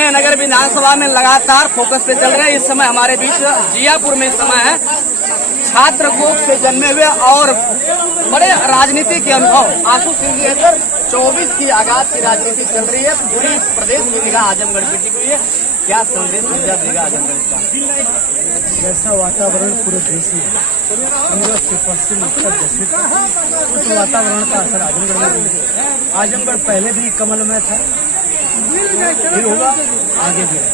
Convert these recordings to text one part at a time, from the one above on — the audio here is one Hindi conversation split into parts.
मेहनगर विधानसभा में लगातार फोकस पे चल रहे हैं। इस समय हमारे बीच जियापुर में समय है। छात्र कोख से जन्मे हुए और बड़े राजनीति के अनुभव आशु सिंह जी है सर। 24 की आगाज की राजनीति चल रही है, पूरी प्रदेश की निगाह आजमगढ़ पे टिकी हुई है। क्या संदेश देगा आजमगढ़ का? जैसा वातावरण पूरे देश में पूर्व से पश्चिम उत्तर दक्षिण उस वातावरण का असर आजमगढ़ में है। आजमगढ़ पहले भी कमलमय था, भी होगा, आगे भी है।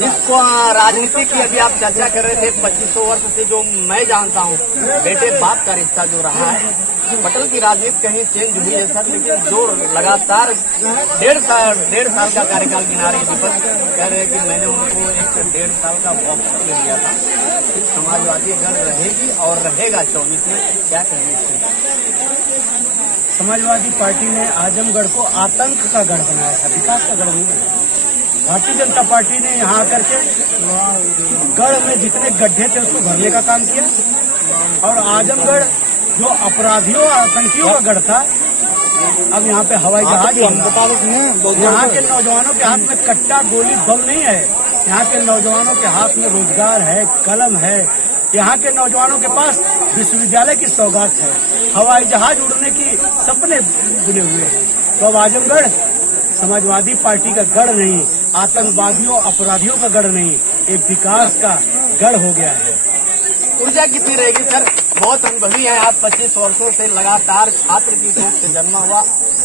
इसको राजनीति की अभी आप चर्चा कर रहे थे, 2500 वर्ष से जो मैं जानता हूँ बेटे बाप का रिश्ता जो रहा है, पटल की राजनीति कहीं चेंज हुई है सर, लेकिन जो लगातार डेढ़ साल का कार्यकाल गिना रही विपक्ष कह रहे हैं कि मैंने उनको एक 1.5 साल का बॉक्सर ले लिया था। समाजवादी गढ़ रहेगी और रहेगा 24 में, क्या कहेंगे? समाजवादी पार्टी ने आजमगढ़ को आतंक का गढ़ बनाया था, विकास का गढ़ नहीं बनाया। भारतीय जनता पार्टी ने यहाँ आकर के गढ़ में जितने गड्ढे थे उसको भरने का काम किया और आजमगढ़ जो अपराधियों और आतंकियों का गढ़ था, अब यहाँ पे हवाई जहाज, यहाँ के नौजवानों के हाथ में कट्टा गोली बम नहीं है, यहाँ के नौजवानों के हाथ में रोजगार है, कलम है, यहाँ के नौजवानों के पास विश्वविद्यालय की सौगात है, हवाई जहाज उड़ने की सपने बुने हुए हैं। तो अब आजमगढ़ समाजवादी पार्टी का गढ़ नहीं, आतंकवादियों अपराधियों का गढ़ नहीं, एक विकास का गढ़ हो गया है। ऊर्जा कितनी रहेगी सर? बहुत अनुभवी है आप, 25 वर्षों से लगातार छात्र की कोख से जन्मा हुआ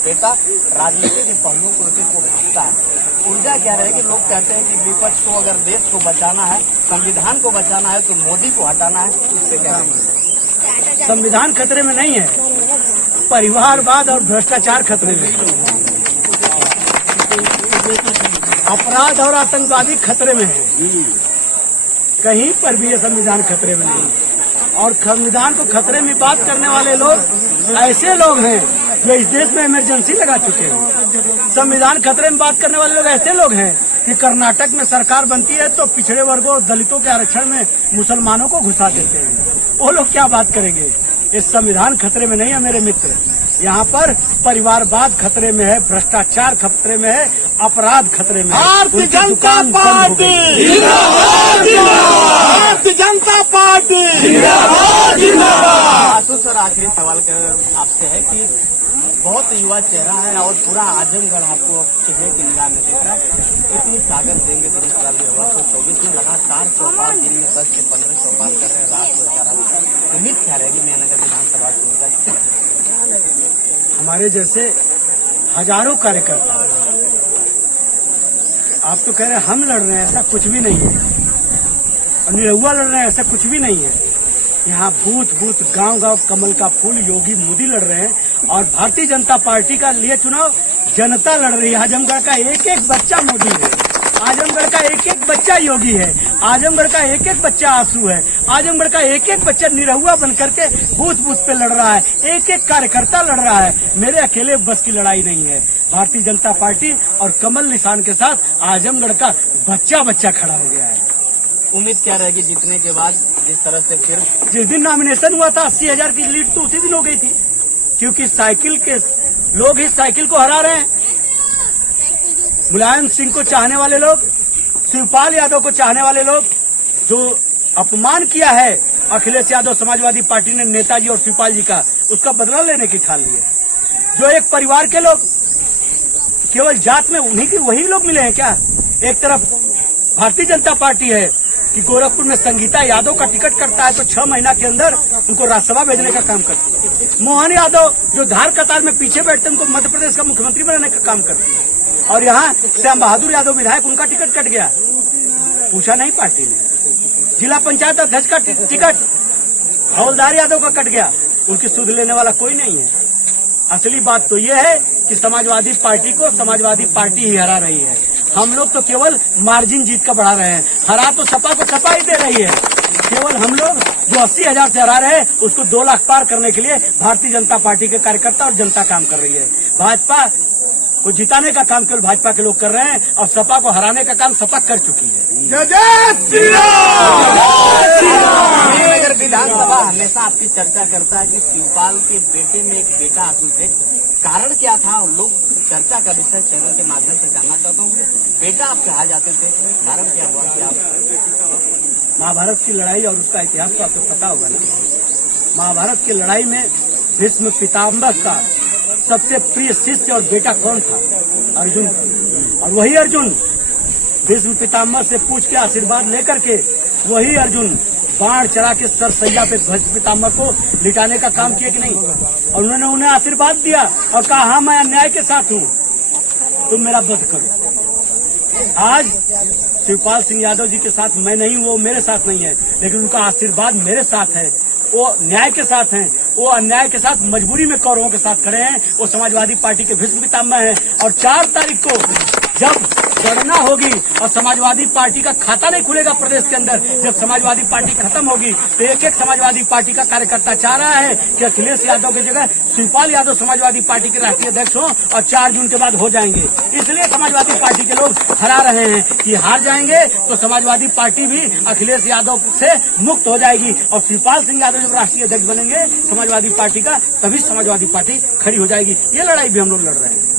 बेटा राजनीति के पहलुओं को भागता है। ऊर्जा क्या रहेगी? लोग कहते हैं कि विपक्ष को अगर देश को बचाना है, संविधान को बचाना है तो मोदी को हटाना है, उससे क्या है? संविधान खतरे में नहीं है, परिवारवाद और भ्रष्टाचार खतरे में, अपराध और आतंकवादी खतरे में है। कहीं पर भी ये संविधान खतरे में नहीं है। और संविधान को खतरे में बात करने वाले लोग ऐसे लोग हैं जो इस देश में इमरजेंसी लगा चुके हैं। संविधान खतरे में बात करने वाले लोग ऐसे लोग हैं कि कर्नाटक में सरकार बनती है तो पिछड़े वर्गों दलितों के आरक्षण में मुसलमानों को घुसा देते हैं। वो लोग क्या बात करेंगे? इस संविधान खतरे में नहीं है मेरे मित्र। यहाँ पर परिवारवाद खतरे में है, भ्रष्टाचार खतरे में है, अपराध खतरे में है। Bharatiya Janata party, Bharatiya Janata party. आशु सर, आखिरी सवाल आपसे है कि बहुत युवा चेहरा है और पूरा आजमगढ़ आपको चेहरे की निगाह में देख रहा है, इतनी ताकत देंगे तो होगा तो 24 में लगातार चौपाल दिन में 10 से 15 चौपाल कर रहे हैं, रात को 4 उम्मीद क्या रहेगी मेहनगर विधानसभा की होगा? हमारे जैसे हजारों कार्यकर्ता, आप तो कह रहे हैं हम लड़ रहे हैं, ऐसा कुछ भी नहीं है, और निरहुआ लड़ रहे हैं, ऐसा कुछ भी नहीं है। यहाँ बूथ बूथ गांव गांव कमल का फूल योगी मोदी लड़ रहे हैं और भारतीय जनता पार्टी का लिए चुनाव जनता लड़ रही है। आजमगढ़ का एक एक बच्चा मोदी है, आजमगढ़ का एक एक बच्चा योगी है, आजमगढ़ का एक एक बच्चा आंसू है, आजमगढ़ का एक एक बच्चा निरहुआ बन करके बूथ बूथ पे लड़ रहा है, एक एक कार्यकर्ता लड़ रहा है। मेरे अकेले बस की लड़ाई नहीं है। भारतीय जनता पार्टी और कमल निशान के साथ आजमगढ़ का बच्चा बच्चा खड़ा हो गया है। उम्मीद क्या रहेगी जीतने के बाद? जिस तरह से फिर जिस दिन नॉमिनेशन हुआ था 80,000 की लीड तो उसी दिन हो गई थी, क्योंकि साइकिल के लोग ही साइकिल को हरा रहे हैं। मुलायम सिंह को चाहने वाले लोग, शिवपाल यादव को चाहने वाले लोग, जो अपमान किया है अखिलेश यादव समाजवादी पार्टी ने नेताजी और शिवपाल जी का, उसका बदला लेने की ठान ली है। जो एक परिवार के लोग केवल जात में उन्हीं के वही लोग मिले हैं क्या? एक तरफ भारतीय जनता पार्टी है कि गोरखपुर में संगीता यादव का टिकट करता है तो 6 महीना के अंदर उनको राज्यसभा भेजने का काम करती है। मोहन यादव जो धार कतार में पीछे बैठते हैं उनको मध्य प्रदेश का मुख्यमंत्री बनाने का काम करती है। और यहाँ श्याम बहादुर यादव विधायक, उनका टिकट कट गया, पूछा नहीं पार्टी ने। जिला पंचायत अध्यक्ष का टिकट हवलदार यादव का कट गया, उनकी सुध लेने वाला कोई नहीं है। असली बात तो ये है कि समाजवादी पार्टी को समाजवादी पार्टी ही हरा रही है। हम लोग तो केवल मार्जिन जीत का बढ़ा रहे हैं, हरा तो सपा को सपा ही दे रही है। केवल हम लोग जो 80,000 से हरा रहे हैं उसको 2 लाख पार करने के लिए भारतीय जनता पार्टी के कार्यकर्ता और जनता काम कर रही है। भाजपा को जिताने का काम केवल भाजपा के लोग कर रहे हैं और सपा को हराने का काम सपा कर चुकी है। मेहनगर विधानसभा हमेशा आपकी चर्चा करता है कि शिवपाल के बेटे में एक बेटा आशु थे, कारण क्या था? लोग चर्चा का विषय चैनल के माध्यम से जानना चाहता हूँ। बेटा आप कहा जाते थे, कारण क्या हुआ कि आप महाभारत की लड़ाई और उसका इतिहास तो आपको पता होगा ना। महाभारत की लड़ाई में भीष्म पितामह का सबसे प्रिय शिष्य और बेटा कौन था? अर्जुन। और वही अर्जुन भीष्म पितामह से पूछ के आशीर्वाद लेकर के वही अर्जुन बाण चला के सरसैया पे भीष्म पितामह को लिटाने का काम किया कि नहीं? और उन्होंने उन्हें आशीर्वाद दिया और कहा हाँ मैं अन्याय के साथ हूँ, तुम मेरा वध करो। आज शिवपाल सिंह यादव जी के साथ मैं नहीं, वो मेरे साथ नहीं है, लेकिन उनका आशीर्वाद मेरे साथ है। वो न्याय के साथ हैं, वो अन्याय के साथ मजबूरी में कौरवों के साथ खड़े हैं। वो समाजवादी पार्टी के भीष्म पितामह हैं। और 4 तारीख को जब गणना होगी और समाजवादी पार्टी का खाता नहीं खुलेगा प्रदेश के अंदर, जब समाजवादी पार्टी खत्म होगी तो एक एक समाजवादी पार्टी का कार्यकर्ता चाह रहा है कि अखिलेश यादव की जगह शिवपाल यादव समाजवादी पार्टी के राष्ट्रीय अध्यक्ष हों और 4 जून के बाद हो जाएंगे। इसलिए समाजवादी पार्टी के लोग हरा रहे हैं कि हार जाएंगे तो समाजवादी पार्टी भी अखिलेश यादव से मुक्त हो जाएगी और शिवपाल सिंह यादव जब राष्ट्रीय अध्यक्ष बनेंगे समाजवादी पार्टी का, तभी समाजवादी पार्टी खड़ी हो जाएगी। ये लड़ाई भी हम लोग लड़ रहे हैं।